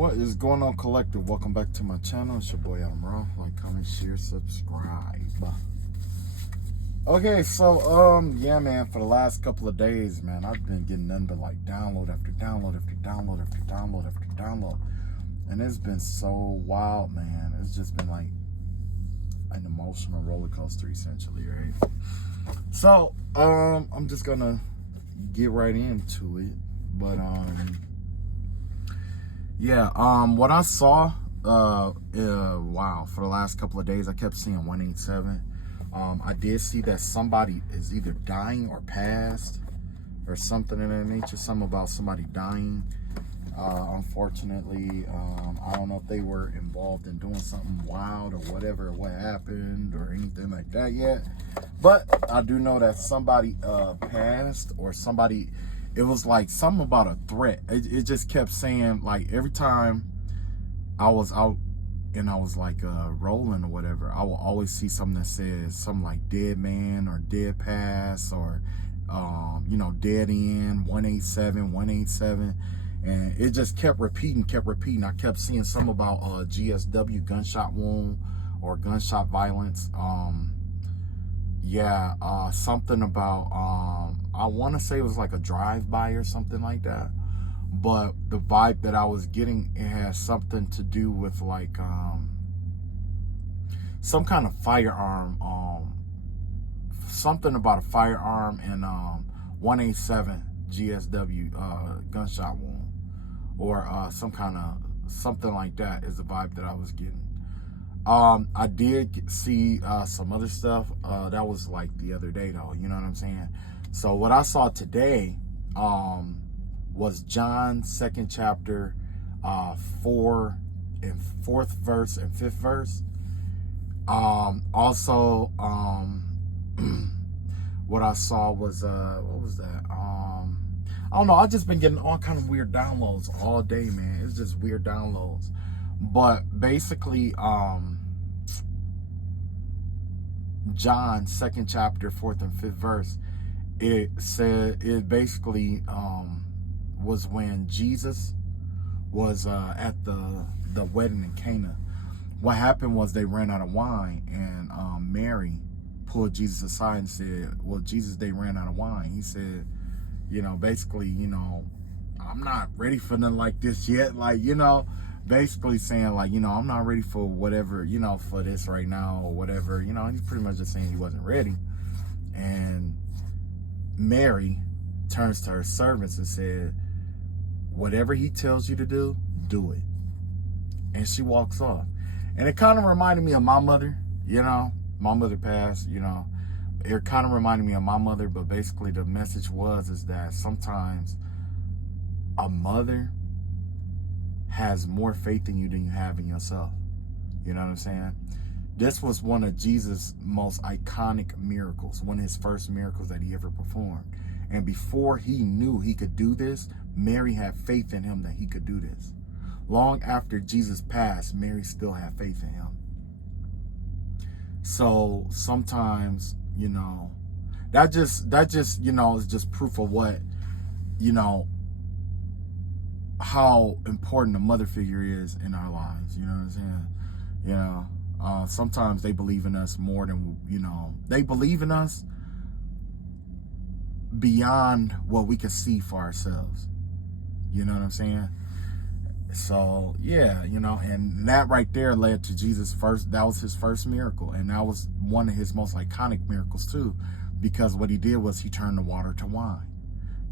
What is going on, collective? Welcome back to my channel. It's your boy Adam Raw. Like, comment, share, subscribe. Okay, so yeah, man, for the last couple of days, man, I've been getting nothing but like download after download after download after download after download, and it's been so wild, man. It's just been like an emotional roller coaster, essentially, right? So I'm just gonna get right into it, but yeah, what I saw, wow, for the last couple of days, I kept seeing 187. I did see that somebody is either dying or passed or something of that nature, something about somebody dying. Unfortunately, I don't know if they were involved in doing something wild or whatever, what happened or anything like that yet. But I do know that somebody passed, or somebody, it was like something about a threat. It just kept saying, like, every time I was out and I was like rolling or whatever, I will always see something that says something like dead man or dead pass or you know, dead end, 187, 187. And it just kept repeating. I kept seeing something about GSW, gunshot wound or gunshot violence. Yeah, something about I want to say it was like a drive-by or something like that. But the vibe that I was getting, it has something to do with like some kind of firearm, something about a firearm and 187 GSW gunshot wound, or some kind of something like that is the vibe that I was getting. I did see some other stuff that was like the other day though, you know what I'm saying? So what I saw today was John 2nd chapter 4th verse and 5th verse. Also what I saw was what was that? I don't know, I've just been getting all kind of weird downloads all day, man. It's just weird downloads. But basically, John 2nd chapter 4th and 5th verse, it said, it basically was when Jesus was at the wedding in Cana. What happened was they ran out of wine, and Mary pulled Jesus aside and said, well, Jesus, they ran out of wine. He said, you know, basically, you know, I'm not ready for nothing like this yet. Like, you know, basically saying like, you know, I'm not ready for whatever, you know, for this right now or whatever. You know, he's pretty much just saying he wasn't ready. And Mary turns to her servants and said, whatever he tells you to do, do it. And she walks off. And it kind of reminded me of my mother, you know. My mother passed, you know. It kind of reminded me of my mother, but basically the message is that sometimes a mother has more faith in you than you have in yourself. You know what I'm saying? This was one of Jesus' most iconic miracles, one of his first miracles that he ever performed. And before he knew he could do this, Mary had faith in him that he could do this. Long after Jesus passed, Mary still had faith in him. So sometimes, you know, that just, you know, is just proof of what, you know, how important a mother figure is in our lives. You know what I'm saying? You know, sometimes they believe in us more than, you know, they believe in us beyond what we can see for ourselves. You know what I'm saying? So yeah, you know, and that right there led to Jesus' that was his first miracle, and that was one of his most iconic miracles too, because what he did was he turned the water to wine.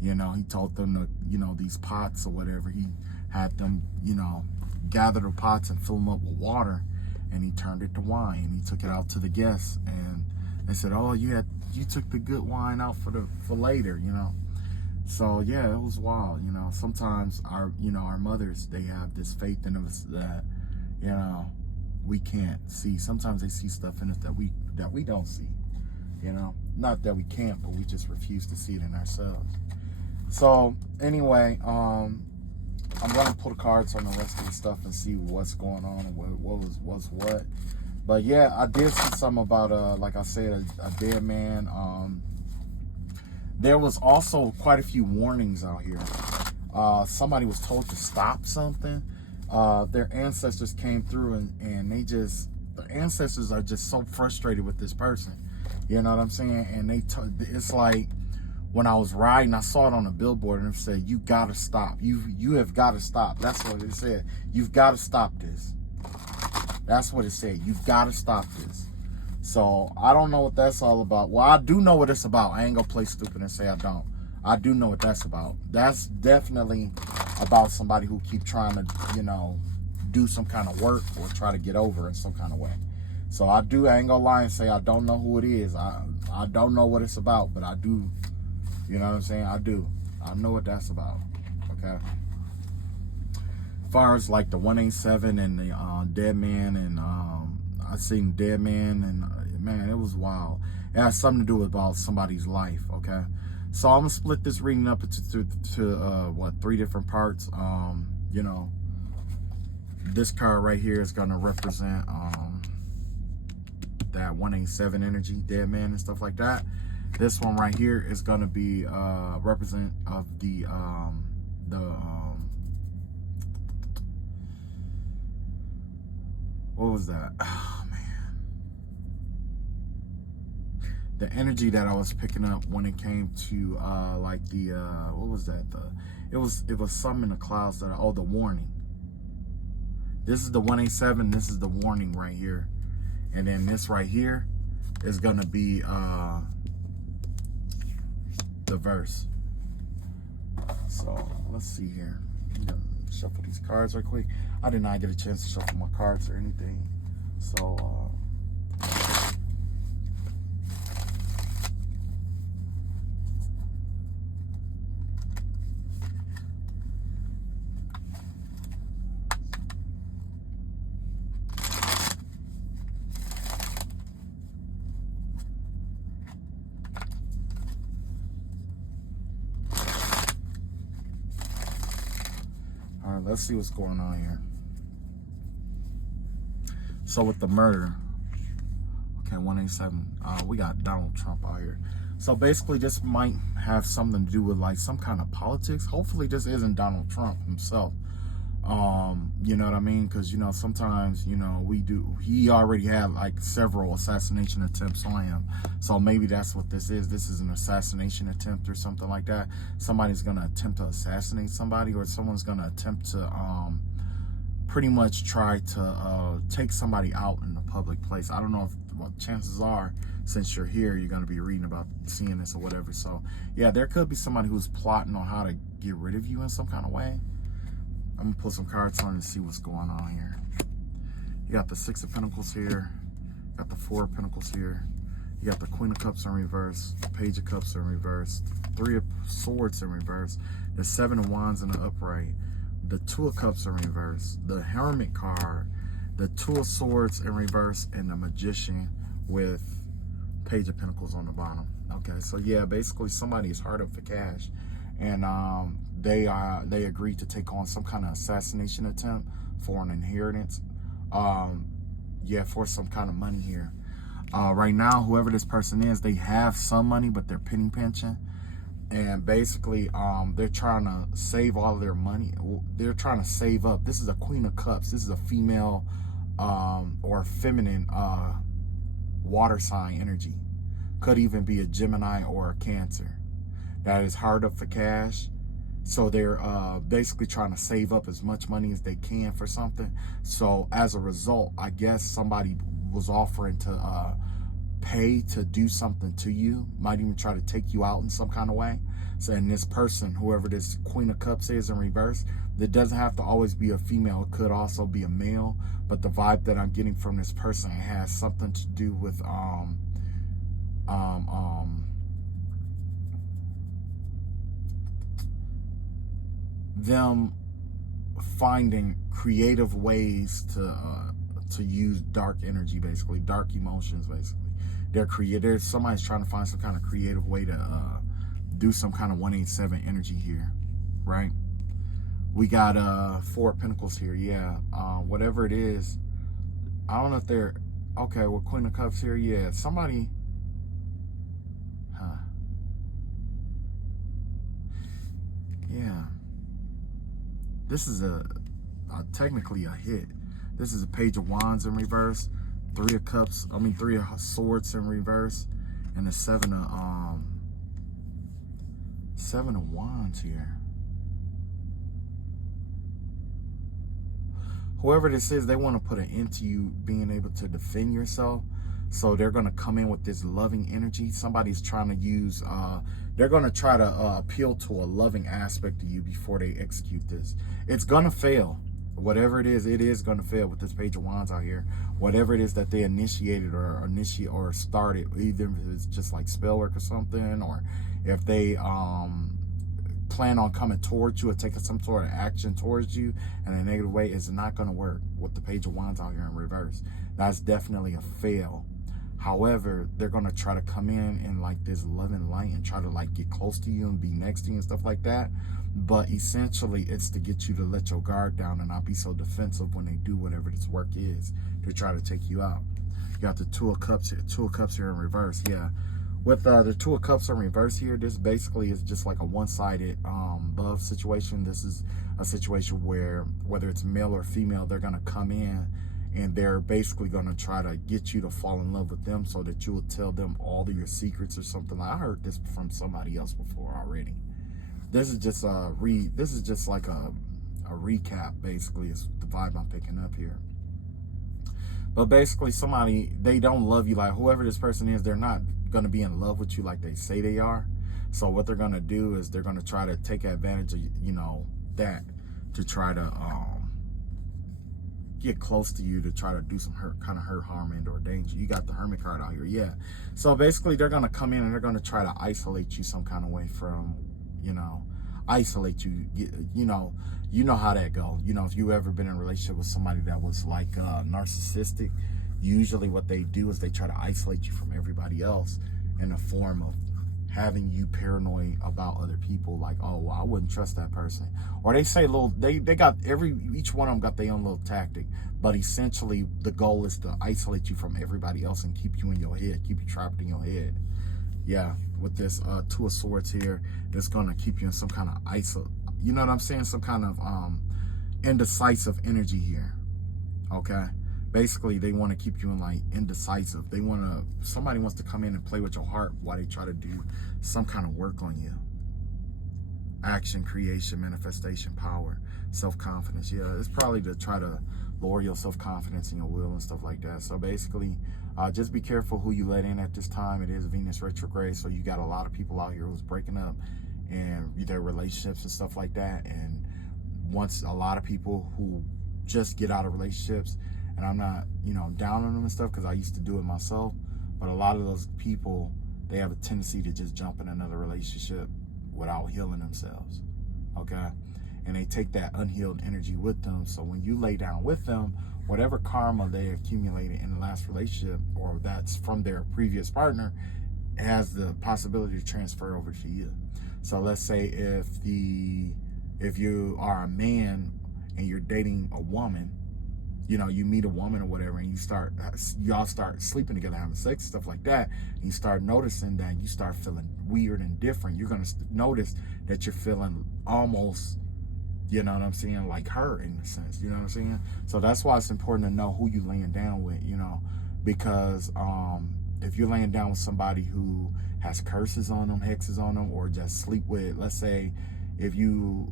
You know, he told them to, you know, these pots or whatever, he had them, you know, gather the pots and fill them up with water, and he turned it to wine, and he took it out to the guests, and they said, oh, you took the good wine out for later, you know. So yeah, it was wild. You know, sometimes our mothers, they have this faith in us that, you know, we can't see. Sometimes they see stuff in us that we don't see. You know, not that we can't, but we just refuse to see it in ourselves. So anyway, I'm gonna pull the cards on the rest of the stuff and see what's going on and what was what. But yeah, I did see something about like I said, a dead man. There was also quite a few warnings out here. Somebody was told to stop something, their ancestors came through, and the ancestors are just so frustrated with this person. You know what I'm saying? And it's like, when I was riding, I saw it on a billboard, and it said, "You gotta stop. You have got to stop." That's what it said. You've got to stop this. That's what it said. You've got to stop this. So I don't know what that's all about. Well, I do know what it's about. I ain't gonna play stupid and say I don't. I do know what that's about. That's definitely about somebody who keep trying to, do some kind of work or try to get over in some kind of way. So I ain't gonna lie and say I don't know who it is. I don't know what it's about, but I do. You know what I'm saying? I do. I know what that's about. Okay. As far as like the 187 and the dead man, and I seen dead man, and man, it was wild. It has something to do with about somebody's life. Okay. So I'm gonna split this reading up into what, 3 different parts. This card right here is gonna represent that 187 energy, dead man and stuff like that. This one right here is gonna be represent of the what was that? Oh man, the energy that I was picking up when it came to like the what was that? It was something in the clouds that the warning. This is the 187. This is the warning right here, and then this right here is gonna be the verse. So let's see here. I'm gonna shuffle these cards right quick. I did not get a chance to shuffle my cards or anything. So all right, let's see what's going on here. So with the murder, okay, 187, we got Donald Trump out here. So basically this might have something to do with like some kind of politics. Hopefully this isn't Donald Trump himself. You know what I mean? Because, sometimes, he already had like several assassination attempts on him. So maybe that's what this is. This is an assassination attempt or something like that. Somebody's going to attempt to assassinate somebody, or someone's going to attempt to pretty much try to take somebody out in a public place. I don't know well, chances are, since you're here, you're going to be reading about seeing this or whatever. So yeah, there could be somebody who's plotting on how to get rid of you in some kind of way. I'm gonna pull some cards on and see what's going on here. You got the 6 of Pentacles here. You got the 4 of Pentacles here. You got the Queen of Cups in reverse. The Page of Cups in reverse. 3 of Swords in reverse. The 7 of Wands in the upright. The 2 of Cups in reverse. The Hermit card. The 2 of Swords in reverse. And the Magician with Page of Pentacles on the bottom. Okay, so yeah, basically somebody is hard up for cash. And they agreed to take on some kind of assassination attempt for an inheritance. Yeah, for some kind of money here. Right now, whoever this person is, they have some money, but they're penny pinching. And basically, they're trying to save all of their money. They're trying to save up. This is a Queen of Cups. This is a female or feminine water sign energy. Could even be a Gemini or a Cancer. That is hard up for cash. So they're basically trying to save up as much money as they can for something. So as a result, I guess somebody was offering to pay to do something to you. Might even try to take you out in some kind of way. So, and this person, whoever this Queen of Cups is in reverse, that doesn't have to always be a female. It could also be a male. But the vibe that I'm getting from this person has something to do with them finding creative ways to use dark energy, basically dark emotions. Basically, they're creative. Somebody's trying to find some kind of creative way to do some kind of 187 energy here, right? We got 4 Pentacles here. Yeah, whatever it is, I don't know if they're okay with Queen of Cups here. Yeah, somebody. Yeah. This is technically a hit. This is a Page of Wands in reverse, Three of Cups, Three of Swords in reverse, and the Seven of Wands here. Whoever this is, they want to put an end to you being able to defend yourself. So they're going to come in with this loving energy. Somebody's trying to use, they're going to try to appeal to a loving aspect of you before they execute this. It's going to fail. Whatever it is going to fail with this Page of Wands out here. Whatever it is that they initiated or started, either if it's just like spell work or something, or if they plan on coming towards you or taking some sort of action towards you in a negative way, is not going to work with the Page of Wands out here in reverse. That's definitely a fail. However, they're going to try to come in like this loving light and try to like get close to you and be next to you and stuff like that. But essentially, it's to get you to let your guard down and not be so defensive when they do whatever this work is to try to take you out. You got the Two of Cups here, Two of Cups here in reverse. Yeah. With the Two of Cups in reverse here, this basically is just like a one-sided love situation. This is a situation where, whether it's male or female, they're going to come in and they're basically going to try to get you to fall in love with them so that you will tell them all of your secrets or something. I heard this from somebody else before already. This is just like a recap, basically, is the vibe I'm picking up here. But basically, somebody, they don't love you. Like, whoever this person is, they're not going to be in love with you like they say they are. So what they're going to do is they're going to try to take advantage of, that to try to get close to you, to try to do some hurt, harm, and or danger. You got the Hermit card out here. Yeah. So basically, they're going to come in and they're going to try to isolate you some kind of way from, isolate you. You know how that goes. If you ever been in a relationship with somebody that was like narcissistic, usually what they do is they try to isolate you from everybody else in the form of having you paranoid about other people. Like, oh, well, I wouldn't trust that person. Or they say they got each one of them got their own little tactic. But essentially, the goal is to isolate you from everybody else and keep you in your head, keep you trapped in your head. Yeah, with this Two of Swords here, it's going to keep you in some kind of you know what I'm saying? Some kind of indecisive energy here. Okay? Basically, they want to keep you in like indecisive. Somebody wants to come in and play with your heart while they try to do some kind of work on you. Action, creation, manifestation, power, self-confidence. Yeah, it's probably to try to lower your self-confidence and your will and stuff like that. So basically, just be careful who you let in at this time. It is Venus retrograde, so you got a lot of people out here who's breaking up and their relationships and stuff like that. And once a lot of people who just get out of relationships, and I'm not, down on them and stuff, because I used to do it myself, but a lot of those people, they have a tendency to just jump in another relationship without healing themselves, okay? And they take that unhealed energy with them. So when you lay down with them, whatever karma they accumulated in the last relationship, or that's from their previous partner, has the possibility to transfer over to you. So let's say if you are a man and you're dating a woman, you meet a woman or whatever, and y'all start sleeping together, having sex, stuff like that, and you start noticing that you start feeling weird and different. You're going to notice that you're feeling almost, like her in a sense, you know what I'm saying? So that's why it's important to know who you laying down with, because if you're laying down with somebody who has curses on them, hexes on them, or just sleep with, let's say, if you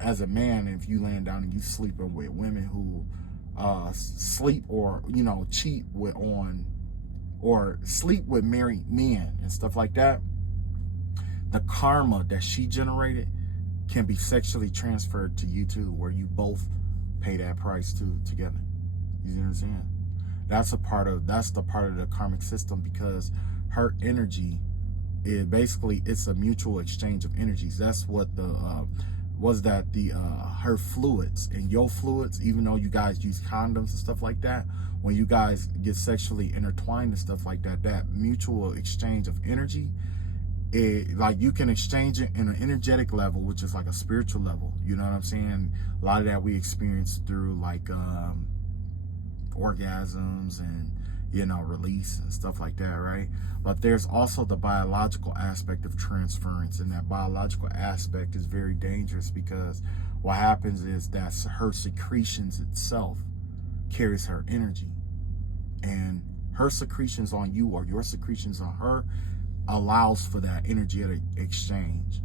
as a man, if you laying down and you sleeping with women who sleep or cheat with or sleep with married men and stuff like that, the karma that she generated can be sexually transferred to you too, where you both pay that price too together. You see what I'm saying? That's the part of the karmic system, because her energy is basically, it's a mutual exchange of energies. That's what her fluids and your fluids, even though you guys use condoms and stuff like that, when you guys get sexually intertwined and stuff like that, that mutual exchange of energy, like you can exchange it in an energetic level, which is like a spiritual level. You know what I'm saying? A lot of that we experience through like orgasms and release and stuff like that, right? But there's also the biological aspect of transference, and that biological aspect is very dangerous, because what happens is that her secretions itself carries her energy, and her secretions on you or your secretions on her allows for that energetic exchange.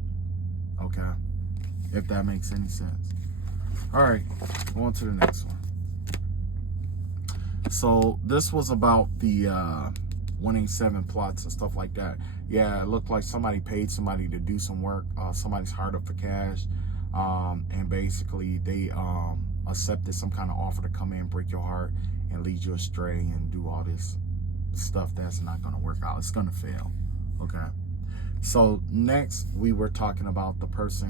Okay, if that makes any sense. All right, on to the next one. So this was about the 187 plots and stuff like that. Yeah, it looked like somebody paid somebody to do some work. Somebody's hard up for cash, and basically they accepted some kind of offer to come in, break your heart, and lead you astray, and do all this stuff that's not going to work out. It's going to fail. Okay. So next we were talking about the person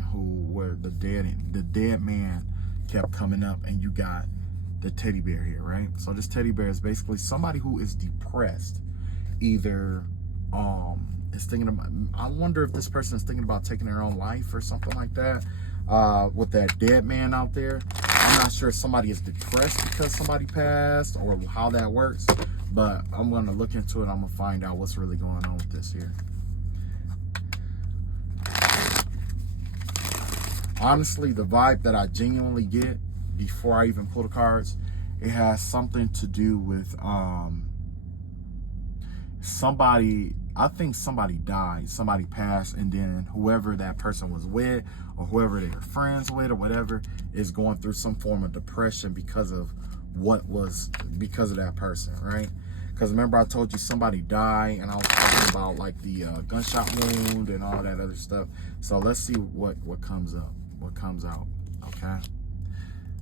where the dead man kept coming up, and you got the teddy bear here, right? So this teddy bear is basically somebody who is depressed, either is thinking about, I wonder if this person is thinking about taking their own life or something like that. With that dead man out there, I'm not sure if somebody is depressed because somebody passed or how that works, but I'm going to look into it. I'm going to find out what's really going on with this here. Honestly, the vibe that I genuinely get before I even pull the cards, it has something to do with somebody. I think somebody died, somebody passed, and then whoever that person was with or whoever they were friends with or whatever is going through some form of depression because of that person, right? Because remember I told you somebody died, and I was talking about like the gunshot wound and all that other stuff. So let's see what comes up, what comes out. Okay.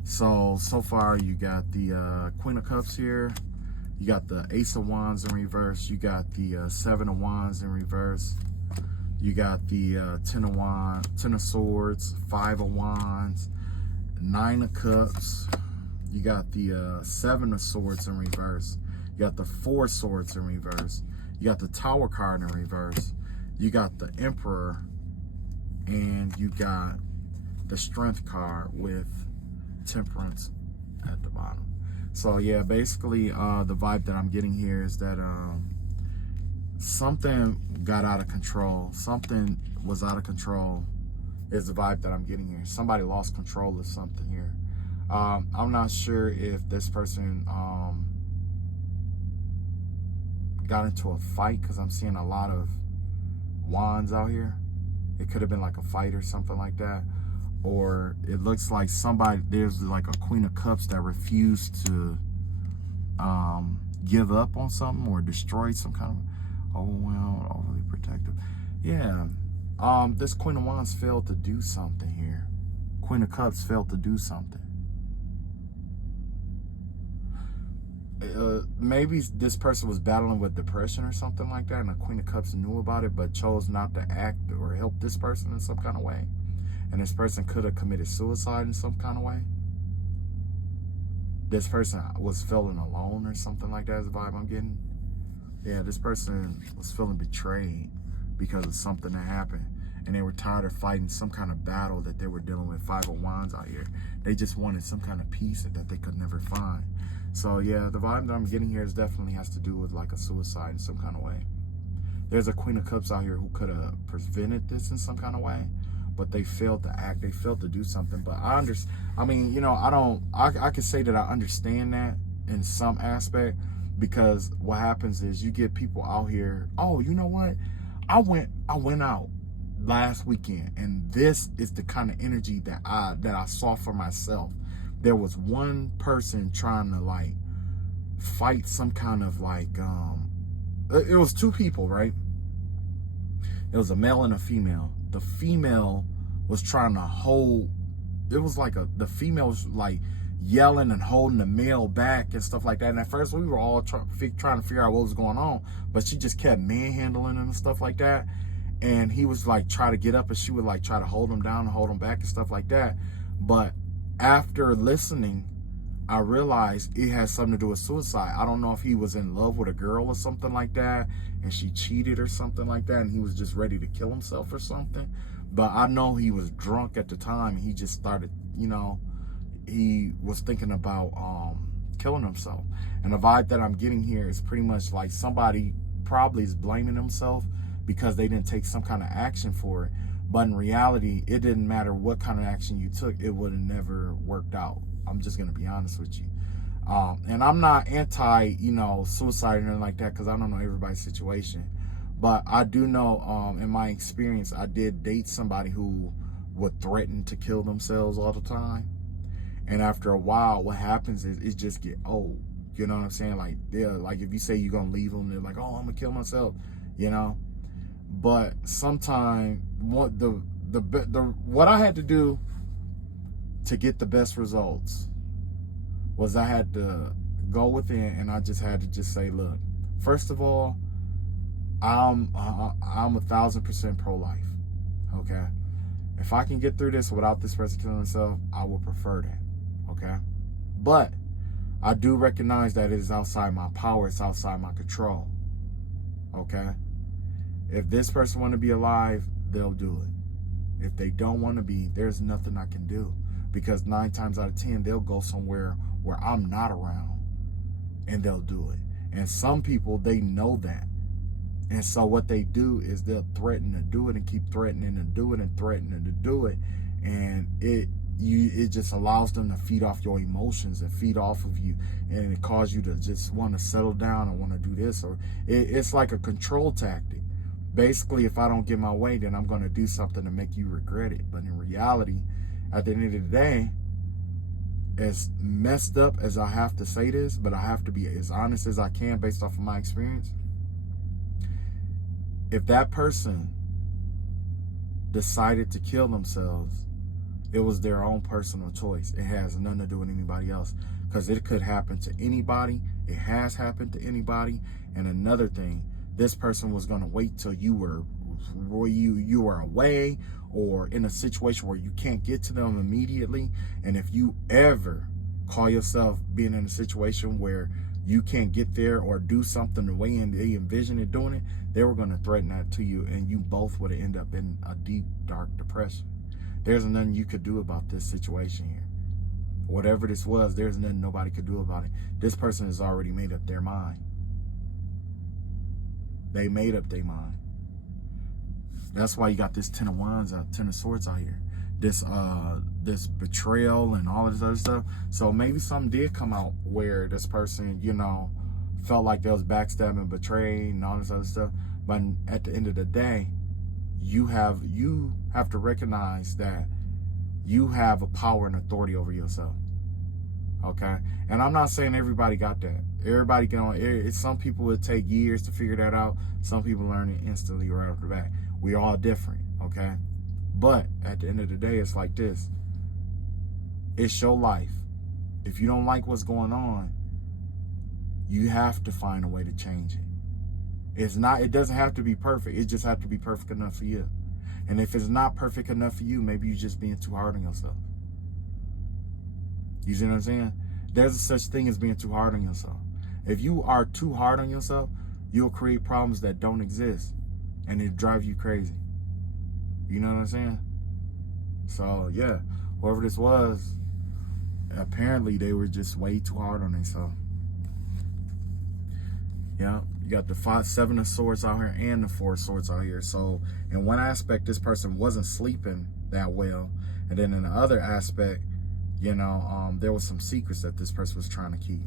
So far you got the Queen of Cups here. You got the Ace of Wands in reverse. You got the Seven of Wands in reverse. You got the Ten of Swords, Five of Wands, Nine of Cups. You got the Seven of Swords in reverse. You got the Four Swords in reverse. You got the Tower card in reverse. You got the Emperor, and you got the Strength card with Temperance at the bottom. So yeah, basically the vibe that I'm getting here is that something got out of control. Something was out of control is the vibe that I'm getting here. Somebody lost control of something here. I'm not sure if this person got into a fight, because I'm seeing a lot of wands out here. It could have been like a fight or something like that. Or it looks like there's like a Queen of Cups that refused to give up on something or destroy some kind of overwhelmed, overly protective. Yeah. This Queen of Wands failed to do something here. Queen of Cups failed to do something. Maybe this person was battling with depression or something like that, and the Queen of Cups knew about it but chose not to act or help this person in some kind of way. And this person could have committed suicide in some kind of way. This person was feeling alone or something like that is the vibe I'm getting. Yeah, this person was feeling betrayed because of something that happened. And they were tired of fighting some kind of battle that they were dealing with. Five of Wands out here. They just wanted some kind of peace that they could never find. So yeah, the vibe that I'm getting here is definitely has to do with like a suicide in some kind of way. There's a Queen of Cups out here who could have prevented this in some kind of way, but they failed to act. They failed to do something. But I mean, you know, I could say that I understand that in some aspect, because what happens is you get people out here, oh, you know what? I went out last weekend, and this is the kind of energy that I saw for myself. There was one person trying to like fight some kind of like it was two people, right? It was a male and a female. The female was trying to hold, it was like the female was like yelling and holding the male back and stuff like that. And at first we were all trying to figure out what was going on, but she just kept manhandling him and stuff like that. And he was like try to get up, and she would like try to hold him down and hold him back and stuff like that. But after listening, I realized it has something to do with suicide. I don't know if he was in love with a girl or something like that, and she cheated or something like that, and he was just ready to kill himself or something. But I know he was drunk at the time. He just started, you know, he was thinking about killing himself. And the vibe that I'm getting here is pretty much like somebody probably is blaming himself because they didn't take some kind of action for it. But in reality, it didn't matter what kind of action you took, it would have never worked out. I'm just going to be honest with you. And I'm not anti, suicide or anything like that, because I don't know everybody's situation. But I do know, in my experience, I did date somebody who would threaten to kill themselves all the time. And after a while, what happens is it just get old. You know what I'm saying? Like, like if you say you're going to leave them, they're like, oh, I'm going to kill myself, But sometimes what I had to do to get the best results was I had to go within, and I just had to just say, look, first of all, I'm 1,000% pro-life. Okay, if I can get through this without this person killing himself, I would prefer that. Okay, but I do recognize that it is outside my power. It's outside my control. Okay, if this person want to be alive, they'll do it. If they don't want to be, there's nothing I can do, because 9 times out of 10 they'll go somewhere where I'm not around, and they'll do it. And some people, they know that, and so what they do is they'll threaten to do it and keep threatening to do it and threatening to do it, and it just allows them to feed off your emotions and feed off of you, and it causes you to just want to settle down and want to do this, or it's like a control tactic. Basically, if I don't get my way, then I'm going to do something to make you regret it. But in reality, at the end of the day, as messed up as I have to say this, but I have to be as honest as I can based off of my experience. If that person decided to kill themselves, it was their own personal choice. It has nothing to do with anybody else, because it could happen to anybody. It has happened to anybody. And another thing, this person was going to wait till you were away, or in a situation where you can't get to them immediately. And if you ever call yourself being in a situation where you can't get there or do something the way they envision it doing it, they were going to threaten that to you, and you both would have ended up in a deep, dark depression. There's nothing you could do about this situation here. Whatever this was, there's nothing nobody could do about it. This person has already made up their mind. They made up their mind. That's why you got this 10 of Wands, 10 of Swords out here. This betrayal and all this other stuff. So maybe something did come out where this person, felt like there was backstabbing, betraying, and all this other stuff. But at the end of the day, you have to recognize that you have a power and authority over yourself. Okay, and I'm not saying everybody got that. Everybody can. Some people would take years to figure that out. Some people learn it instantly right off the bat. We're all different. Okay, but at the end of the day, it's like this. It's your life. If you don't like what's going on, you have to find a way to change it. It doesn't have to be perfect. It just has to be perfect enough for you. And if it's not perfect enough for you, maybe you're just being too hard on yourself. You see what I'm saying? There's a such thing as being too hard on yourself. If you are too hard on yourself, you'll create problems that don't exist, and it drive you crazy. You know what I'm saying? So yeah, whoever this was, apparently they were just way too hard on themselves. Yeah, you got the 7 of Swords out here and the 4 of Swords out here. So in one aspect, this person wasn't sleeping that well, and then in the other aspect, there was some secrets that this person was trying to keep.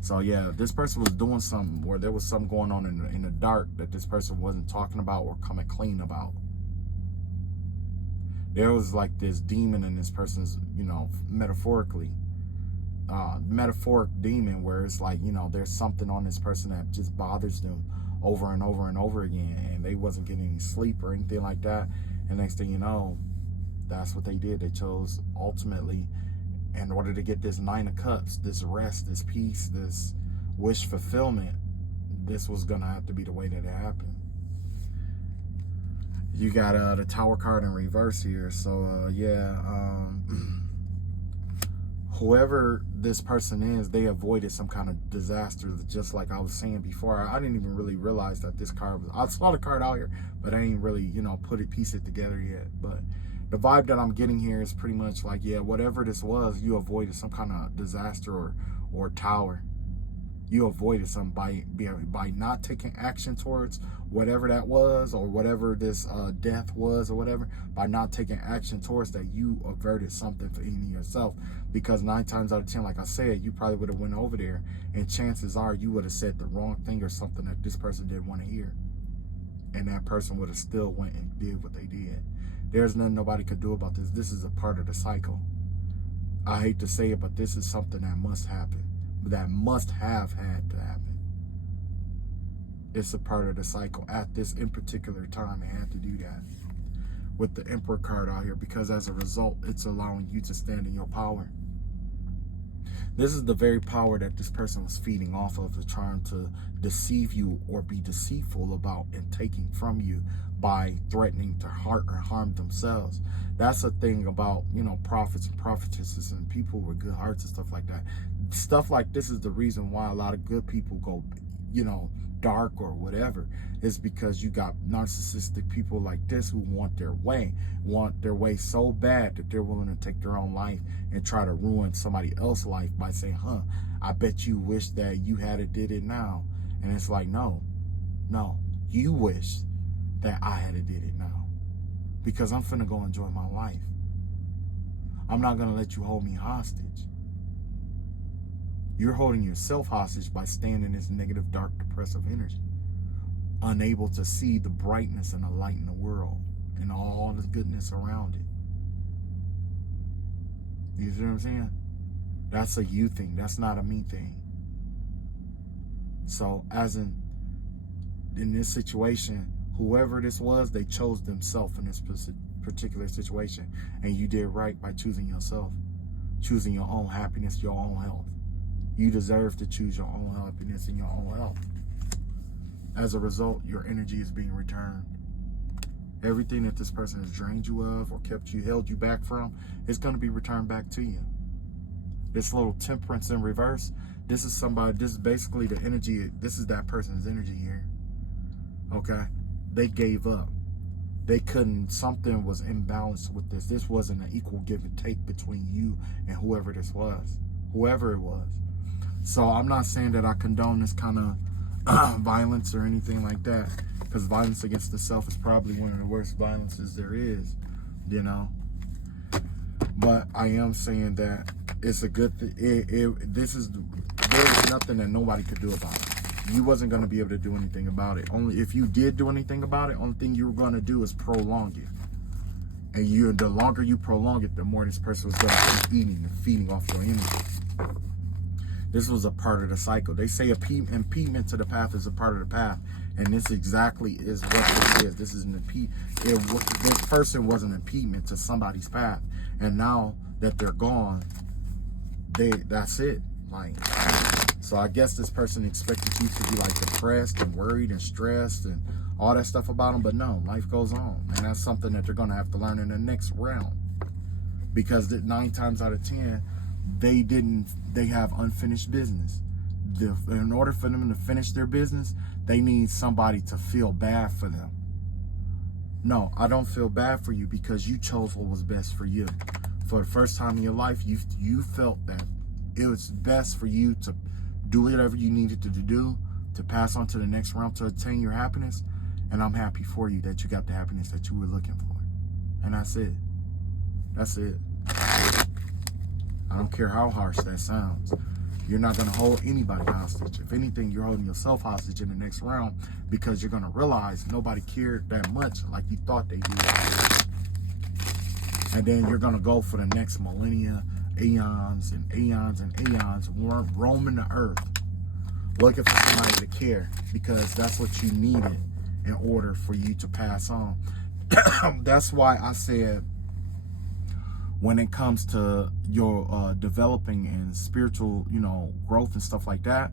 So yeah, this person was doing something, or there was something going on in the dark that this person wasn't talking about or coming clean about. There was like this demon in this person's, metaphoric demon, where it's like, there's something on this person that just bothers them over and over and over again, and they wasn't getting any sleep or anything like that. And next thing you know, that's what they did. They chose, ultimately, in order to get this 9 of Cups, this rest, this peace, this wish fulfillment, this was gonna have to be the way that it happened. You got the Tower card in reverse here. So whoever this person is, they avoided some kind of disaster, just like I was saying before. I didn't even really realize that this card was, I saw the card out here, but I didn't really, piece it together yet. But the vibe that I'm getting here is pretty much like, yeah, whatever this was, you avoided some kind of disaster or tower. You avoided something by not taking action towards whatever that was, or whatever this death was, or whatever. By not taking action towards that, you averted something in yourself. Because 9 times out of 10, like I said, you probably would have went over there, and chances are you would have said the wrong thing or something that this person didn't want to hear, and that person would have still went and did what they did. There's nothing nobody could do about this. This is a part of the cycle. I hate to say it, but this is something that must happen. That must have had to happen. It's a part of the cycle. At this in particular time, it had to do that with the Emperor card out here, because as a result, it's allowing you to stand in your power. This is the very power that this person was feeding off of, trying to deceive you or be deceitful about and taking from you by threatening to hurt or harm themselves. That's the thing about, you know, prophets and prophetesses and people with good hearts and stuff like that. Stuff like this is the reason why a lot of good people go, you know, dark or whatever, is because you got narcissistic people like this who want their way so bad that they're willing to take their own life and try to ruin somebody else's life by saying, I bet you wish that you had it, did it now. And it's like, no, you wish that I had it, did it now, because I'm finna go enjoy my life. I'm not gonna let you hold me hostage. You're holding yourself hostage by staying in this negative, dark, depressive energy, unable to see the brightness and the light in the world and all the goodness around it. You see what I'm saying? That's a you thing. That's not a me thing. So as in this situation, whoever this was, they chose themselves in this particular situation. And you did right by choosing yourself, choosing your own happiness, your own health. You deserve to choose your own happiness and your own health. As a result, your energy is being returned. Everything that this person has drained you of or held you back from, is going to be returned back to you. This little temperance in reverse, this is basically the energy, this is that person's energy here. Okay? They gave up. They couldn't, something was imbalanced with this. This wasn't an equal give and take between you and whoever this was. Whoever it was. So I'm not saying that I condone this kind of violence or anything like that, because violence against the self is probably one of the worst violences there is, you know. But I am saying that it's a good thing. There's nothing that nobody could do about it. You wasn't going to be able to do anything about it. Only if you did do anything about it, only thing you were going to do is prolong it. And the longer you prolong it, the more this person was going to keep eating and feeding off your energy. This was a part of the cycle. They say impediment to the path is a part of the path. And this exactly is what this is. This is an impediment. This person was an impediment to somebody's path. And now that they're gone, that's it. Like, so I guess this person expected you to be like depressed and worried and stressed and all that stuff about them. But no, life goes on. And that's something that they're going to have to learn in the next round. Because 9 times out of 10, they have unfinished business. In order for them to finish their business, they need somebody to feel bad for them. No, I don't feel bad for you, because you chose what was best for you. For the first time in your life, you felt that it was best for you to do whatever you needed to do to pass on to the next round to attain your happiness. And I'm happy for you that you got the happiness that you were looking for. And that's it. That's it. I don't care how harsh that sounds. You're not going to hold anybody hostage. If anything, you're holding yourself hostage in the next round, because you're going to realize nobody cared that much like you thought they did. And then you're going to go for the next millennia, eons and eons and eons, roaming the earth, looking for somebody to care, because that's what you needed in order for you to pass on. That's why I said, when it comes to your developing and spiritual, growth and stuff like that,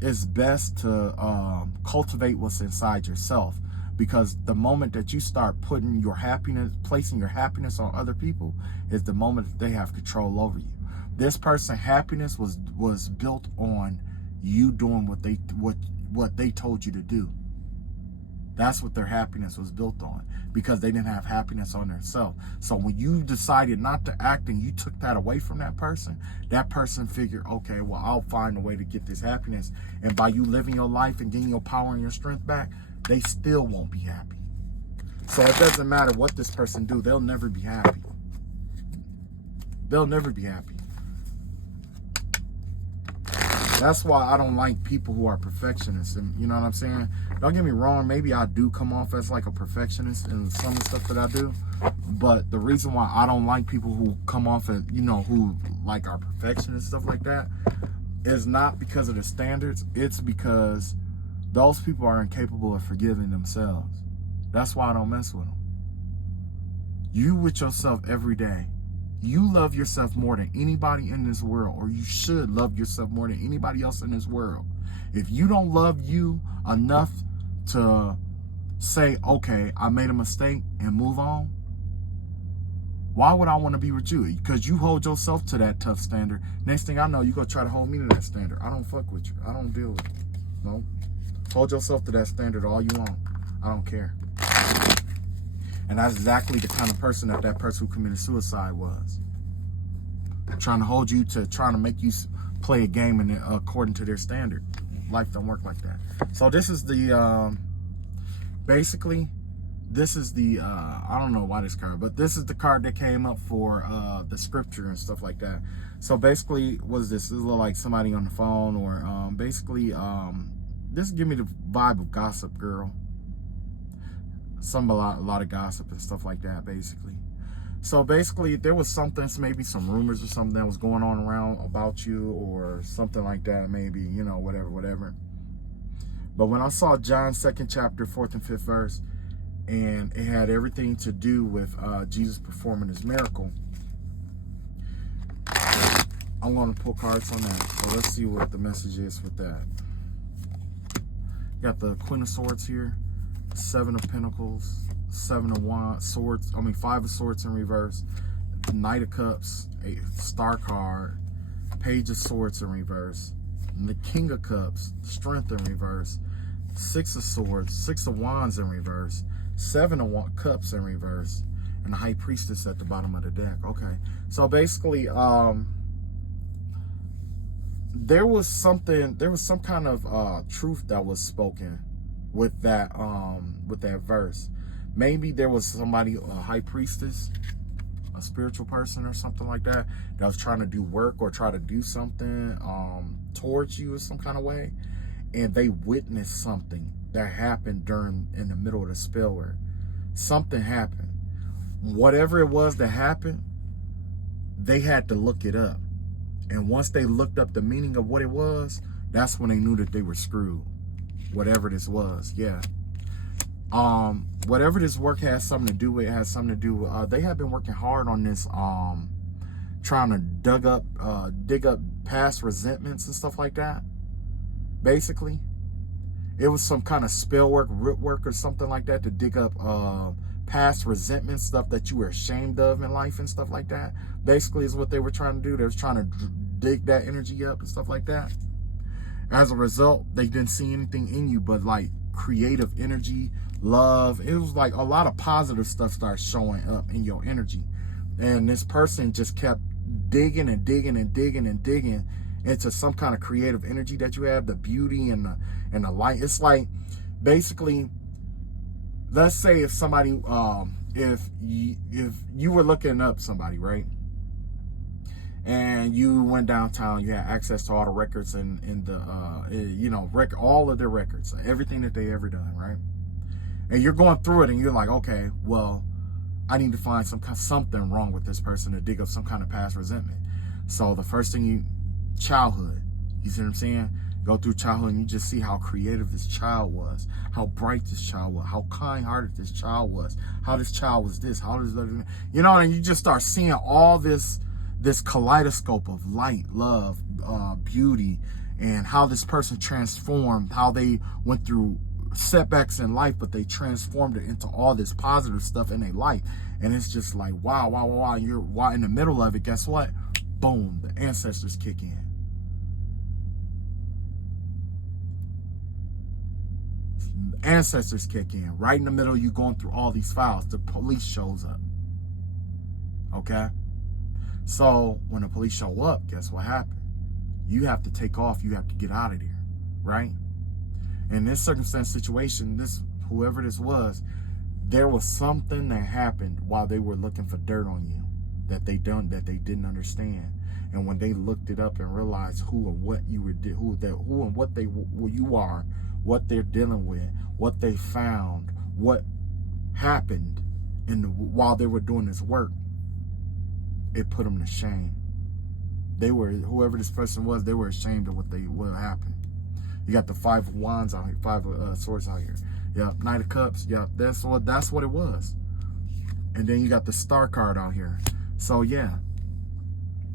it's best to cultivate what's inside yourself. Because the moment that you start placing your happiness on other people, is the moment that they have control over you. This person's happiness was built on you doing what they told you to do. That's what their happiness was built on, because they didn't have happiness on themselves. So when you decided not to act and you took that away from that person figured, okay, well, I'll find a way to get this happiness. And by you living your life and getting your power and your strength back, they still won't be happy. So it doesn't matter what this person do, they'll never be happy. They'll never be happy. That's why I don't like people who are perfectionists. And you know what I'm saying? Don't get me wrong, maybe I do come off as like a perfectionist in some of the stuff that I do. But the reason why I don't like people who come off as, you know, who like are perfectionists, stuff like that, is not because of the standards. It's because those people are incapable of forgiving themselves. That's why I don't mess with them. You with yourself every day. You love yourself more than anybody in this world, or you should love yourself more than anybody else in this world. If you don't love you enough to say, okay, I made a mistake and move on, why would I want to be with you? Because you hold yourself to that tough standard. Next thing I know, you go try to hold me to that standard. I don't fuck with you. I don't deal with you. No. Hold yourself to that standard all you want. I don't care. And that's exactly the kind of person that person who committed suicide was. Trying to hold you to, trying to make you play a game and according to their standard. Life don't work like that. So this is the, basically, this is the, I don't know why this card, but this is the card that came up for the scripture and stuff like that. So basically, what is this? This is like somebody on the phone, or basically, this give me the vibe of Gossip Girl. A lot of gossip and stuff like that, basically. So basically, there was something, maybe some rumors or something that was going on around about you, or something like that, maybe, you know, whatever. But when I saw John 2nd chapter, 4th and 5th verse, and it had everything to do with Jesus performing his miracle, I'm going to pull cards on that. So let's see what the message is with that. Got the Queen of Swords here. 7 of Pentacles, 7 of Wands, Swords, 5 of Swords in reverse, Knight of Cups, a Star card, Page of Swords in reverse, and the King of Cups, Strength in reverse, 6 of Swords, 6 of Wands in reverse, 7 of Cups in reverse, and the High Priestess at the bottom of the deck. Okay, so basically, there was some kind of truth that was spoken with that verse. Maybe there was somebody, a high priestess, a spiritual person or something like that was trying to do work or try to do something towards you in some kind of way, and they witnessed something that happened in the middle of the spell work. Something happened. Whatever it was that happened, they had to look it up. And once they looked up the meaning of what it was, that's when they knew that they were screwed. Whatever this was, yeah. Whatever this work has something to do with, it has something to do with, they have been working hard on this, trying to dig up past resentments and stuff like that. Basically, it was some kind of spell work, root work or something like that, to dig up past resentment, stuff that you were ashamed of in life and stuff like that. Basically is what they were trying to do. They was trying to dig that energy up and stuff like that. As a result, they didn't see anything in you but like creative energy, love. It was like a lot of positive stuff started showing up in your energy. And this person just kept digging and digging and digging and digging into some kind of creative energy that you have, the beauty and the light. It's like, basically, let's say if somebody, if you were looking up somebody, right? And you went downtown, you had access to all the records and all of their records, everything that they ever done, right? And you're going through it and you're like, okay, well, I need to find something wrong with this person to dig up some kind of past resentment. So the first thing childhood, you see what I'm saying? Go through childhood and you just see how creative this child was, how bright this child was, how kind-hearted this child was, how this child was this, and you just start seeing all this kaleidoscope of light, love, beauty, and how this person transformed, how they went through setbacks in life, but they transformed it into all this positive stuff in their life. And it's just like, wow. You're in the middle of it, guess what? Boom, the ancestors kick in. ancestors kick in. Right in the middle, you going through all these files. The police shows up. Okay? So when the police show up, guess what happened? You have to take off. You have to get out of there. Right? In this circumstance situation, whoever this was, there was something that happened while they were looking for dirt on you that they didn't understand. And when they looked it up and realized who and what you were, who and what you are, what they're dealing with, what they found, what happened while they were doing this work, it put them to shame. Whoever this person was, they were ashamed of what happened. You got the 5 of wands out here, 5 of swords out here. Yep, Knight of Cups. Yep, that's what it was. And then you got the Star card out here. So yeah,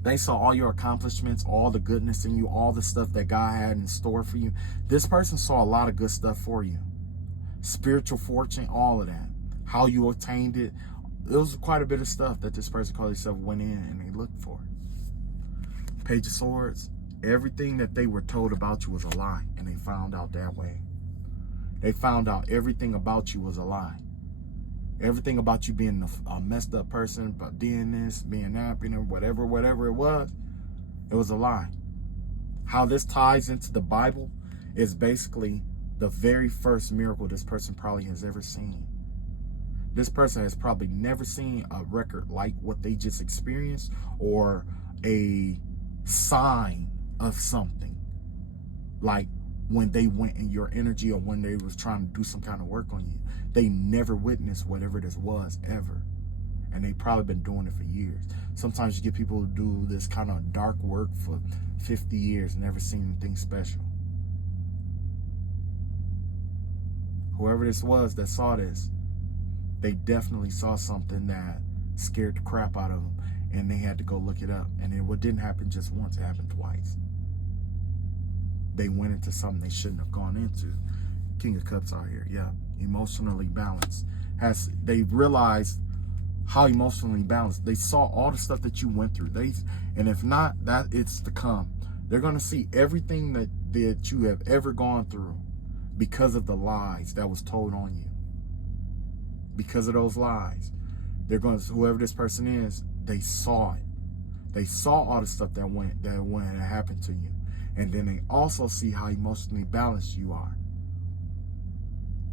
they saw all your accomplishments, all the goodness in you, all the stuff that God had in store for you. This person saw a lot of good stuff for you. Spiritual fortune, all of that. How you attained it. It was quite a bit of stuff that this person called himself went in and they looked for. Page of Swords. Everything that they were told about you was a lie, and they found out that way. They found out everything about you was a lie. Everything about you being a messed up person, about doing this, being that, whatever it was a lie. How this ties into the Bible is basically the very first miracle this person probably has ever seen. This person has probably never seen a record like what they just experienced, or a sign of something, like when they went in your energy, or when they was trying to do some kind of work on you. They never witnessed whatever this was ever, and they probably been doing it for years. Sometimes you get people who do this kind of dark work for 50 years, never seen anything special. Whoever this was that saw this, they definitely saw something that scared the crap out of them, and they had to go look it up. And it didn't happen just once, it happened twice. They went into something they shouldn't have gone into. King of Cups out here, yeah. Emotionally balanced. They realized how emotionally balanced. They saw all the stuff that you went through. And if not, that it's to come. They're going to see everything that you have ever gone through because of the lies that was told on you. Because of those lies. They're going to, whoever this person is, they saw it. They saw all the stuff that happened to you. And then they also see how emotionally balanced you are.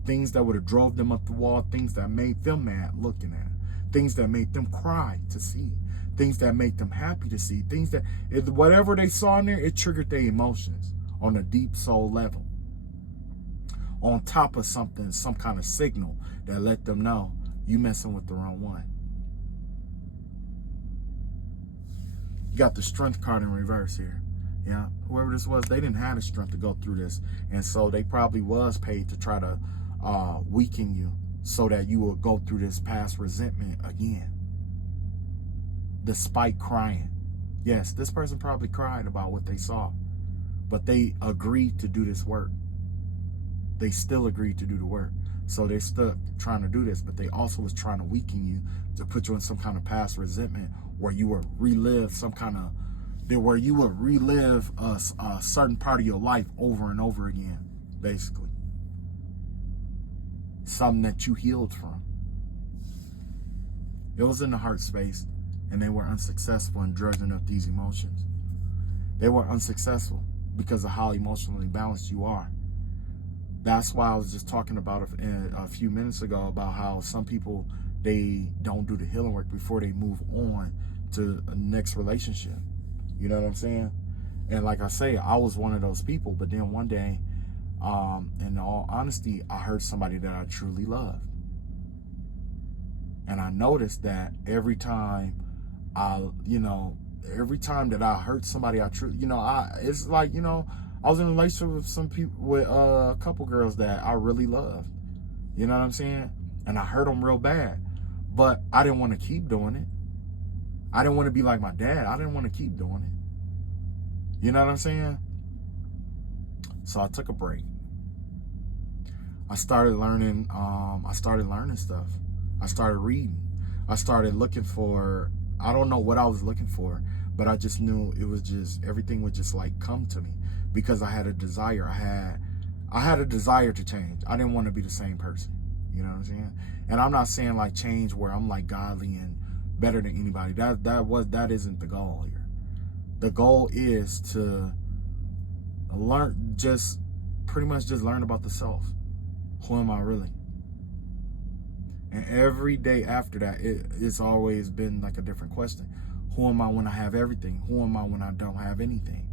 Things that would have drove them up the wall, things that made them mad looking at it, things that made them cry to see, things that made them happy to see, things that, whatever they saw in there, it triggered their emotions on a deep soul level. On top of something, some kind of signal that let them know you messing with the wrong one. You got the Strength card in reverse here. Yeah, whoever this was, they didn't have the strength to go through this. And so they probably was paid to try to weaken you so that you will go through this past resentment again. Despite crying. Yes, this person probably cried about what they saw. But they agreed to do this work. They still agreed to do the work. So they're stuck trying to do this, but they also was trying to weaken you to put you in some kind of past resentment where you would relive a certain part of your life over and over again, basically. Something that you healed from. It was in the heart space, and they were unsuccessful in dredging up these emotions. They were unsuccessful because of how emotionally balanced you are. That's why I was just talking about a few minutes ago about how some people, they don't do the healing work before they move on to the next relationship. You know what I'm saying? And like I say, I was one of those people. But then one day, in all honesty, I hurt somebody that I truly loved. And I noticed that every time that I hurt somebody I truly, it's like, I was in a relationship with a couple girls that I really loved. You know what I'm saying? And I hurt them real bad. But I didn't want to keep doing it. I didn't want to be like my dad. I didn't want to keep doing it. You know what I'm saying? So I took a break. I started learning stuff. I started reading. I started looking for, I don't know what I was looking for, but I just knew it was just, everything would just like come to me because I had a desire. I had a desire to change. I didn't want to be the same person. You know what I'm saying? And I'm not saying like change where I'm like godly and better than anybody. That isn't the goal here. The goal is to learn, just pretty much just learn about the self. Who am I really? And every day after that, it's always been like a different question. Who am I when I have everything? Who am I when I don't have anything?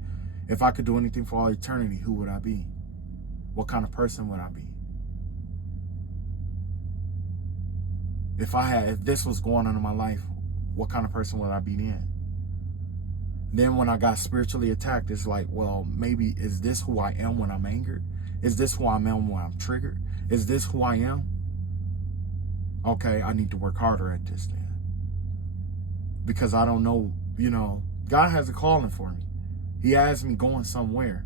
If I could do anything for all eternity, who would I be? What kind of person would I be? If this was going on in my life, what kind of person would I be then? Then when I got spiritually attacked, it's like, well, maybe is this who I am when I'm angered? Is this who I am when I'm triggered? Is this who I am? Okay, I need to work harder at this then. Because I don't know, God has a calling for me. He has me going somewhere.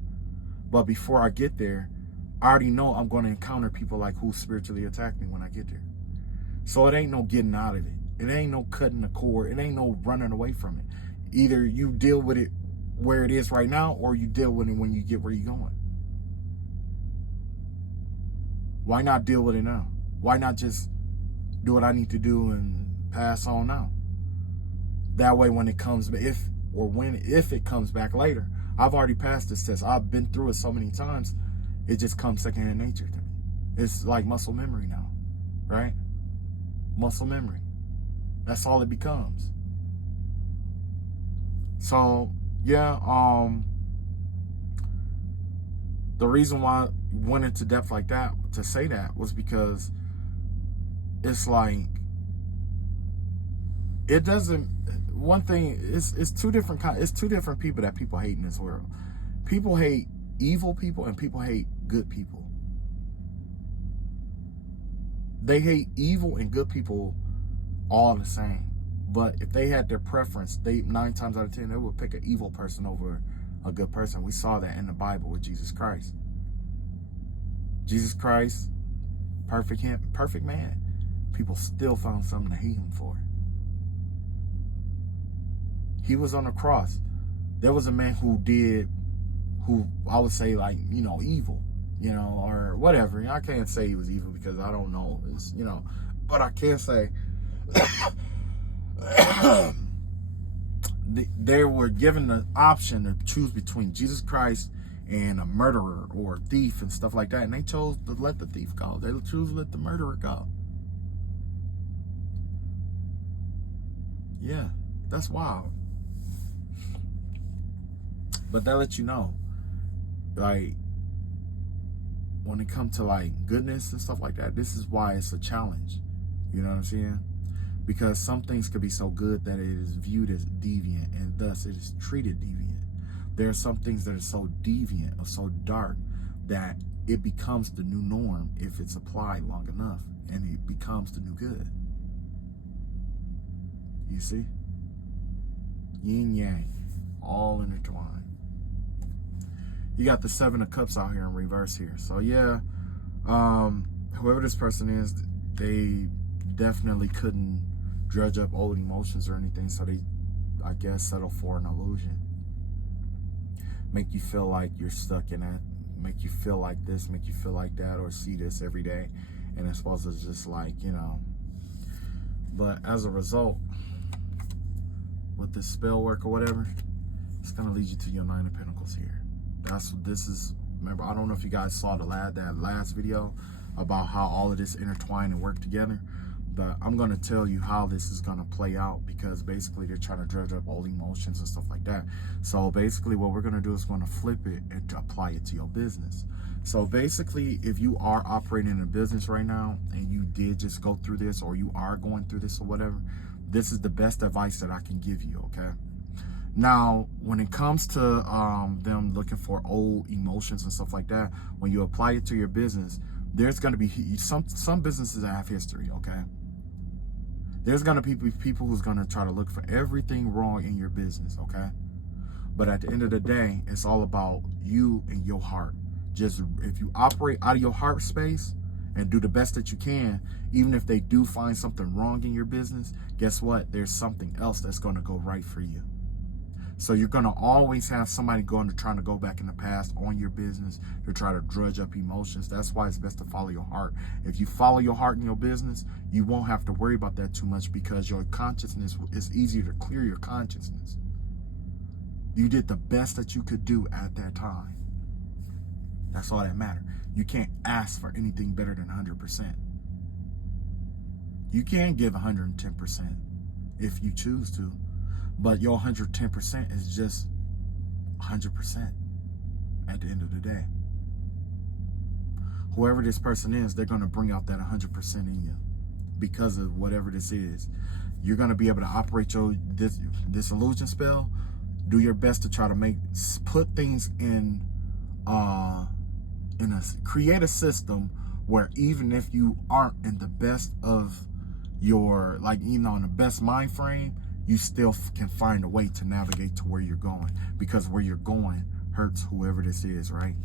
But before I get there, I already know I'm going to encounter people like who spiritually attack me when I get there. So it ain't no getting out of it. It ain't no cutting the cord. It ain't no running away from it. Either you deal with it where it is right now, or you deal with it when you get where you're going. Why not deal with it now? Why not just do what I need to do and pass on now? That way when it comes, if it comes back later, I've already passed this test. I've been through it so many times, it just comes second nature to me. It's like muscle memory now, right? Muscle memory. That's all it becomes. So, yeah, the reason why I went into depth like that to say that was because it's like, it doesn't, one thing, it's two different people that people hate in this world. People hate evil people and people hate good people. They hate evil and good people all the same. But if they had their preference, 9 times out of 10, they would pick an evil person over a good person. We saw that in the Bible with Jesus Christ. Jesus Christ, perfect man. People still found something to hate him for. He was on the cross. There was a man who I would say like, evil, or whatever. I can't say he was evil because I don't know. But I can say they were given the option to choose between Jesus Christ and a murderer or a thief and stuff like that. And they chose to let the thief go. They chose to let the murderer go. Yeah, that's wild. But that lets you know, like, when it comes to like goodness and stuff like that, this is why it's a challenge. You know what I'm saying? Because some things could be so good that it is viewed as deviant, and thus it is treated deviant. There are some things that are so deviant or so dark that it becomes the new norm if it's applied long enough, and it becomes the new good. You see? Yin yang, all intertwined. You got the 7 of Cups out here in reverse here. So yeah, whoever this person is, they definitely couldn't dredge up old emotions or anything, so they, I guess, settle for an illusion. Make you feel like you're stuck in it, make you feel like this, make you feel like that, or see this every day, and it's supposed to just like, but as a result, with this spell work or whatever, it's gonna lead you to your 9 of Pentacles here. Remember, I don't know if you guys saw that last video about how all of this intertwine and work together, but I'm going to tell you how this is going to play out, because basically they're trying to dredge up all emotions and stuff like that. So basically what we're going to do is going to flip it and to apply it to your business. So basically, if you are operating in a business right now and you did just go through this, or you are going through this or whatever, this is the best advice that I can give you, okay? Now, when it comes to them looking for old emotions and stuff like that, when you apply it to your business, there's going to be some businesses that have history, okay? There's going to be people who's going to try to look for everything wrong in your business, okay? But at the end of the day, it's all about you and your heart. Just if you operate out of your heart space and do the best that you can, even if they do find something wrong in your business, guess what? There's something else that's going to go right for you. So you're going to always have somebody trying to go back in the past on your business to try to drudge up emotions. That's why it's best to follow your heart. If you follow your heart in your business, you won't have to worry about that too much, because your consciousness is easier to clear your consciousness. You did the best that you could do at that time. That's all that matters. You can't ask for anything better than 100%. You can give 110% if you choose to, but your 110% is just 100% at the end of the day. Whoever this person is, they're going to bring out that 100% in you because of whatever this is. You're going to be able to operate this illusion spell. Do your best to try to put things in create a system where even if you aren't in the best of your, in the best mind frame, you still can find a way to navigate to where you're going, because where you're going hurts whoever this is, right?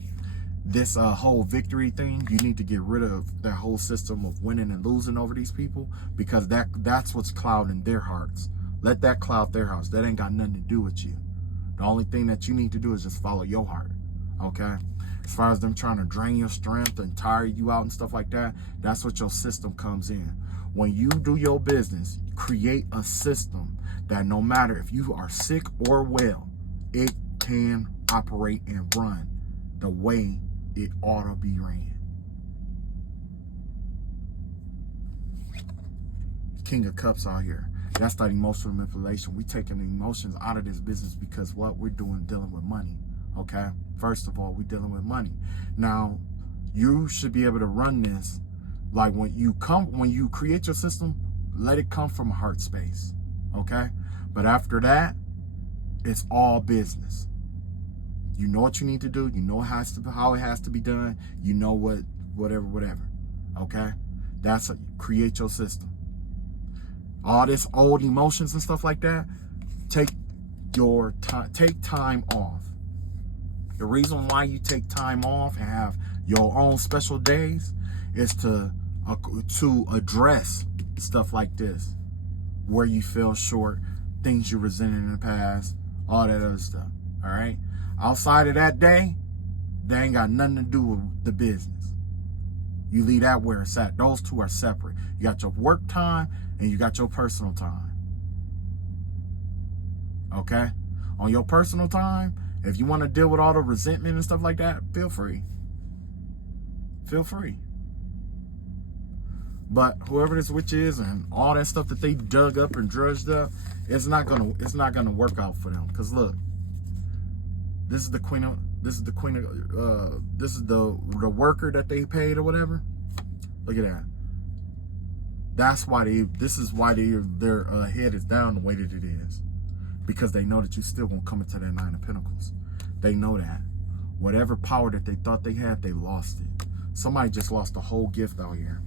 This whole victory thing, you need to get rid of that whole system of winning and losing over these people, because that's what's clouding their hearts. Let that cloud their hearts. That ain't got nothing to do with you. The only thing that you need to do is just follow your heart, okay? As far as them trying to drain your strength and tire you out and stuff like that, that's what your system comes in. When you do your business, create a system that no matter if you are sick or well, it can operate and run the way it ought to be ran. King of Cups out here. That's that emotional manipulation. We taking the emotions out of this business because what we're dealing with money. Okay? First of all, we're dealing with money. Now, you should be able to run this like when you create your system, let it come from a heart space. Okay? But after that, it's all business. You know what you need to do. You know how it has to be done. You know whatever. Okay? That's create your system. All this old emotions and stuff like that, take time off. The reason why you take time off and have your own special days is to address stuff like this, where you feel short, things you resented in the past, all that other stuff. All right? Outside of that day, they ain't got nothing to do with the business. You leave that where it's at. Those two are separate. You got your work time and you got your personal time. Okay? On your personal time, if you want to deal with all the resentment and stuff like that, feel free. Feel free. But whoever this witch is and all that stuff that they dug up and drudged up, it's not gonna work out for them. Because look, this is the worker that they paid or whatever. Look at that. That's why their head is down the way that it is, because they know that you still gonna come into that Nine of Pentacles. They know that whatever power that they thought they had, they lost it. Somebody just lost a whole gift out here.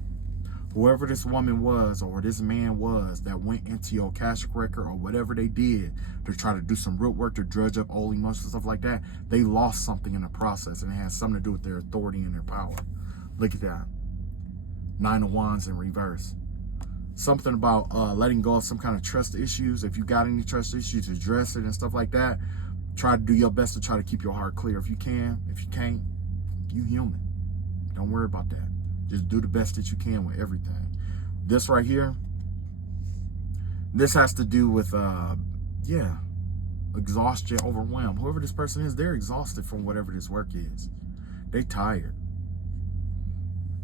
Whoever this woman was or this man was that went into your Akashic record or whatever they did to try to do some root work to drudge up old emotions, stuff like that, they lost something in the process, and it has something to do with their authority and their power. Look at that. Nine of Wands in reverse. Something about letting go of some kind of trust issues. If you got any trust issues, address it and stuff like that. Try to do your best to try to keep your heart clear. If you can, if you can't, you human. Don't worry about that. Just do the best that you can with everything. This right here, this has to do with, exhaustion, overwhelmed. Whoever this person is, they're exhausted from whatever this work is. They tired.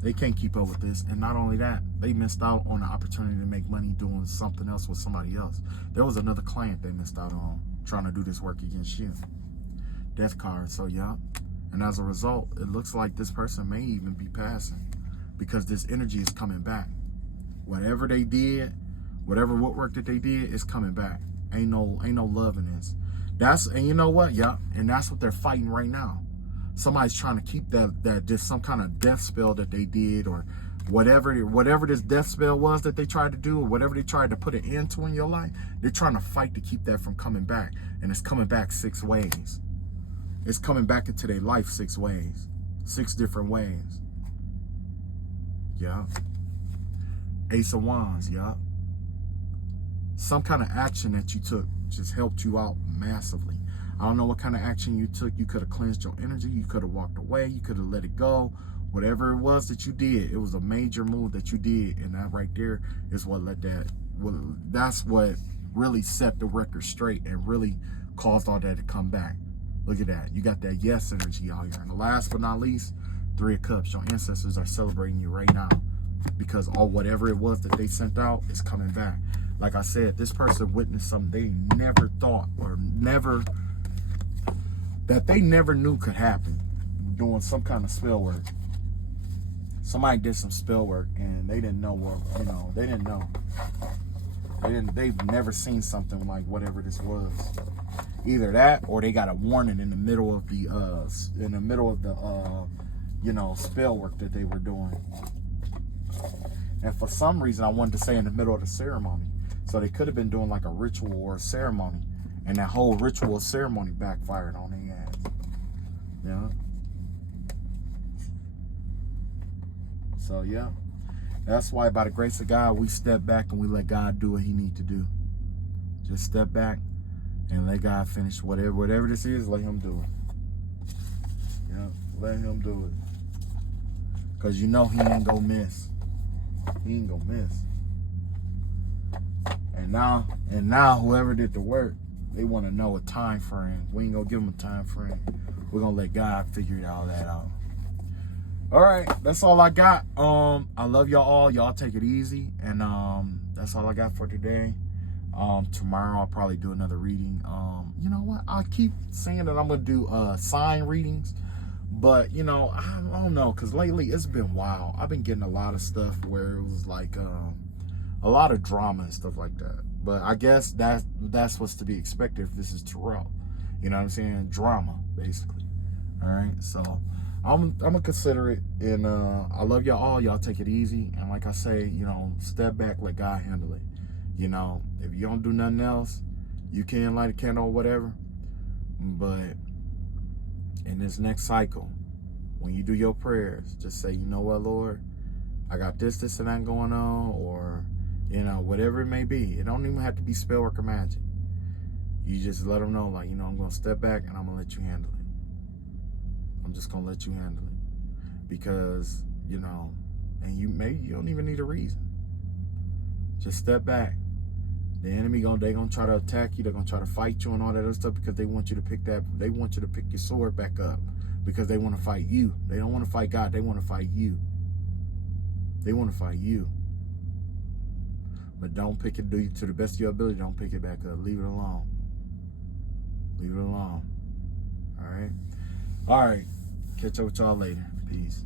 They can't keep up with this. And not only that, they missed out on the opportunity to make money doing something else with somebody else. There was another client they missed out on trying to do this work against you. Death card. So, yeah. And as a result, it looks like this person may even be passing, because this energy is coming back. Whatever they did, whatever work that they did is coming back. Ain't no love in this. And you know what? Yeah. And that's what they're fighting right now. Somebody's trying to keep that just some kind of death spell that they did, or whatever this death spell was that they tried to do, or whatever they tried to put an end to in your life. They're trying to fight to keep that from coming back. And it's coming back 6 ways. It's coming back into their life 6 ways. 6 different ways. Yeah. Ace of Wands, yeah. Some kind of action that you took just helped you out massively. I don't know what kind of action you took. You could have cleansed your energy. You could have walked away. You could have let it go. Whatever it was that you did, it was a major move that you did. And that right there is what let that, well, that's what really set the record straight and really caused all that to come back. Look at that. You got that yes energy out here. And the last but not least, 3 of Cups. Your ancestors are celebrating you right now because all whatever it was that they sent out is coming back. Like I said, this person witnessed something they never thought or they never knew could happen, doing some kind of spell work. Somebody did some spell work and they didn't know what, they didn't know. They've never seen something like whatever this was. Either that or they got a warning in the middle of the spell work that they were doing. And for some reason I wanted to say in the middle of the ceremony. So they could have been doing like a ritual or a ceremony, and that whole ritual ceremony backfired on their ass. Yeah. So yeah, that's why by the grace of God, we step back and we let God do what he needs to do. Just step back and let God finish whatever this is, let him do it. Yeah, let him do it. Cause you know he ain't gonna miss. He ain't gonna miss. And now whoever did the work, they want to know a time frame. We ain't gonna give them a time frame. We're gonna let God figure all that out. All right, that's all I got. I love y'all all. Y'all take it easy, and that's all I got for today. Tomorrow I'll probably do another reading. You know what? I keep saying that I'm gonna do sign readings, but I don't know, cause lately it's been wild. I've been getting a lot of stuff where it was like a lot of drama and stuff like that. But I guess that's what's to be expected if this is tarot. You know what I'm saying? Drama, basically. All right, so I'm gonna consider it, and I love y'all all. Y'all take it easy, and like I say, step back, let God handle it. If you don't do nothing else, you can light a candle or whatever. But in this next cycle, when you do your prayers, just say, you know what, Lord, I got this and that going on, or whatever it may be. It don't even have to be spell work or magic. You just let them know, like, I'm gonna step back and I'm gonna let you handle it. I'm just gonna let you handle it, because and you don't even need a reason. Just step back. The enemy they gonna try to attack you. They're gonna try to fight you and all that other stuff, because they want you to pick your sword back up, because they want to fight you. They don't want to fight God. They want to fight you. They want to fight you. But don't pick it, to the best of your ability, don't pick it back up. Leave it alone. Leave it alone. All right. Catch up with y'all later. Peace.